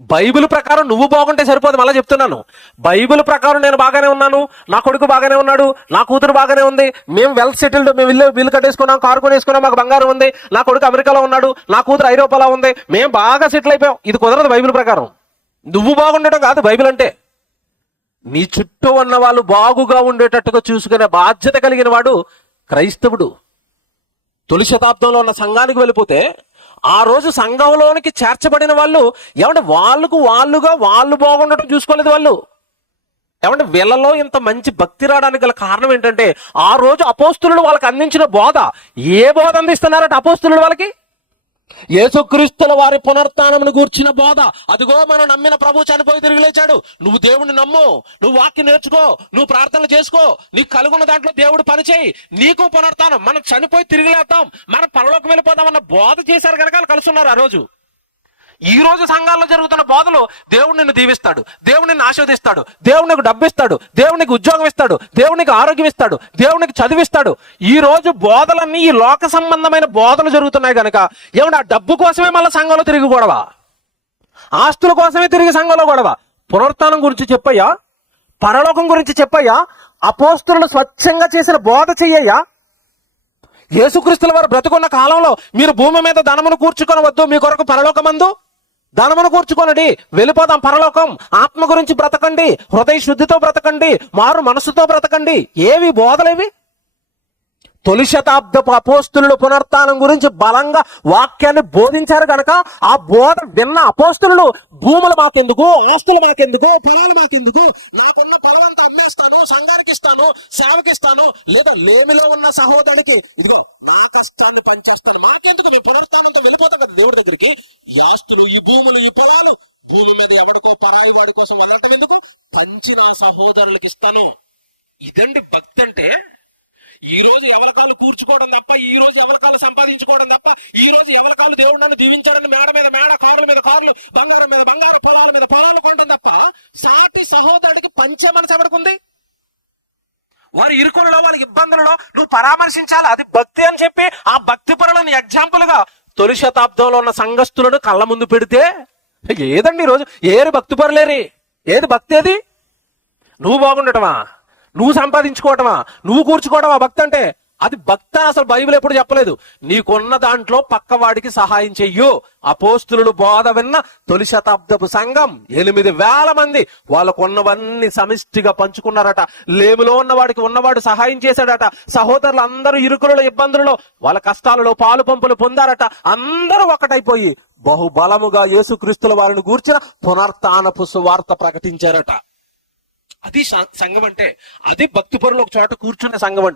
Bible ప్రకారం నువ్వు బాగుంటే సరిపోదు. మళ్ళీ చెప్తున్నాను, బైబిల్ ప్రకారం నేను బాగానే ఉన్నాను, నా కొడుకు బాగానే ఉన్నాడు, నా కూతురు బాగానే ఉంది, మేము వెల్ సెటిల్డ్, మేము ఇల్లు కట్టేసుకున్నాం, కారు కొనేసుకున్నాం, మాకు బంగారం ఉంది, నా కొడుకు అమెరికాలో ఉన్నాడు, నా కూతురు ఐరోపాలో ఉంది, మేము బాగా సెటిల్ అయిపోయాం. ఇది కుదరదు బైబిల్ ప్రకారం. నువ్వు బాగుండటం కాదు బైబిల్ అంటే. నీ చుట్టూ ఉన్న వాళ్ళు బాగుగా ఉండేటట్టుగా చూసుకునే బాధ్యత కలిగిన వాడు క్రైస్తవుడు. తొలి శతాబ్దంలో ఉన్న సంఘానికి వెళ్ళిపోతే ఆ రోజు సంఘంలోనికి చేర్చబడిన వాళ్ళు ఏమంటే వాళ్ళు బాగుండటం చూసుకోలేదు వాళ్ళు. ఏమంటే వీళ్ళలో ఇంత మంచి భక్తి రావడానికి గల కారణం ఏంటంటే ఆ రోజు అపోస్తులు వాళ్ళకి అందించిన బోధ. ఏ బోధ అందిస్తున్నారట అపోస్తులు వాళ్ళకి? యేసుక్రీస్తుల వారి పునరుత్థానమును గూర్చిన బోధ. అదిగో మనం నమ్మిన ప్రభు చనిపోయి తిరిగి లేచాడు, నువ్వు దేవుని నమ్ము, నువ్వు వాక్యం నేర్చుకో, నువ్వు ప్రార్థనలు చేసుకో, నీకు కలుగున్న దాంట్లో దేవుడు పని చేయి, నీకు పునరుత్థానం, మనం చనిపోయి తిరిగి లేస్తాం, మనం పరలోకం వెళ్ళిపోతాం అన్న బోధ చేశారు కనుక వాళ్ళు కలుస్తున్నారు ఆ రోజు. ఈ రోజు సంఘాల్లో జరుగుతున్న బోధలు దేవుడు నిన్ను దీవిస్తాడు, దేవుడు నిన్ను ఆశీర్వదిస్తాడు, దేవుడు నీకు డబ్బు ఇస్తాడు, దేవుడు నీకు ఉద్యోగం ఇస్తాడు, దేవుడు నీకు ఆరోగ్యం ఇస్తాడు, దేవుడు నీకు చదివిస్తాడు. ఈ రోజు బోధలన్నీ ఈ లోక సంబంధమైన బోధలు జరుగుతున్నాయి కనుక ఏమన్నా ఆ డబ్బు కోసమే మళ్ళీ సంఘంలో తిరిగి గొడవ, ఆస్తుల కోసమే తిరిగి సంఘంలో గొడవ. పునరుత్థానం గురించి చెప్పయ్యా, పరలోకం గురించి చెప్పయ్యా, అపోస్తులు స్వచ్ఛంగా చేసిన బోధ చెయ్యయ్యా. యేసుక్రీస్తుల వారు బ్రతుకున్న కాలంలో మీరు భూమి మీద ధనమును కూర్చుకొనవద్దు, మీ కొరకు పరలోకమందు ధనమును కూర్చుకొనడి, వెళ్ళిపోదాం పరలోకం, ఆత్మ గురించి బ్రతకండి, హృదయ శుద్ధితో బ్రతకండి, మారు మనసుతో బ్రతకండి. ఏవి బోధలేవి? తొలి శతాబ్దపు అపోస్తులు పునరుత్థానం గురించి బలంగా వాక్యాన్ని బోధించారు కనుక ఆ బోధ విన్న అపోస్తులు భూములు మాకెందుకు, ఆస్తులు మాకెందుకు, పొలాలు మాకెందుకు, నాకున్న పొలం అంతా అమ్మేస్తాను, సంఘానికి ఇస్తాను, సేవకి ఇస్తాను, లేదా లేమిలో ఉన్న సహోదరునికి ఇదిగో నా కష్టాన్ని పనిచేస్తాను, మాకెందుకు, మేము పునరుత్థానంతో వెళ్ళిపోతాం కదా దేవుడి దగ్గరికి. ఈ ఆస్తులు, ఈ భూములు, ఈ పొలాలు భూమి మీద ఎవరికో పరాయి వాడి కోసం వదలటం ఎందుకు, పంచి నా సహోదరులకు ఇస్తాను. ఇదండి భక్తి అంటే. ఈ రోజు ఎవరి కాళ్ళు కూర్చుకోవడం తప్ప, ఈ రోజు ఎవరి కాళ్ళు సంపాదించుకోవడం తప్ప, ఈ రోజు ఎవరి కాళ్ళు దేవుడు నన్ను దీవించాలని మేడ మీద మేడ, కార్ల మీద కార్లు, బంగారం మీద బంగారు, పొలాల మీద పొలాలు కొనడం తప్ప సాటి సహోదరుడికి పంచే మనసు ఎవరికి? వారి ఇరుకులలో, వారికి ఇబ్బందులలో నువ్వు పరామర్శించాలి, అది భక్తి అని చెప్పి ఆ భక్తి పరులను ఎగ్జాంపుల్ గా తొలి శతాబ్దంలో ఉన్న సంఘస్థులను కళ్ళ ముందు పెడితే ఏదండి ఈరోజు ఏరు భక్తి పరులేరి? ఏది భక్తి? ఏది? నువ్వు బాగుండటమా, నువ్వు సంపాదించుకోవటమా, నువ్వు కూర్చుకోవటమా భక్తి అంటే? అది భక్తి అసలు బైబిల్ ఎప్పుడు చెప్పలేదు. నీకున్న దాంట్లో పక్కవాడికి సహాయం చెయ్యు. అపోస్తులు బోధ విన్న తొలి శతాబ్దపు సంఘం 8,000 మంది వాళ్ళకున్నవన్నీ సమిష్టిగా పంచుకున్నారట. లేములో ఉన్నవాడికి ఉన్నవాడు సహాయం చేశాడట. సహోదరులు అందరూ ఇరుకులలో, ఇబ్బందులలో, వాళ్ళ కష్టాలలో పాలు పంపులు పొందారట. అందరూ ఒకటైపోయి బహుబలముగా యేసుక్రీస్తుల వారిని గూర్చిన పునరుత్థానపు సువార్త ప్రకటించారట. అది సంఘం అంటే. అది భక్తి పరులు ఒక చోట కూర్చునే సంఘం అంటే.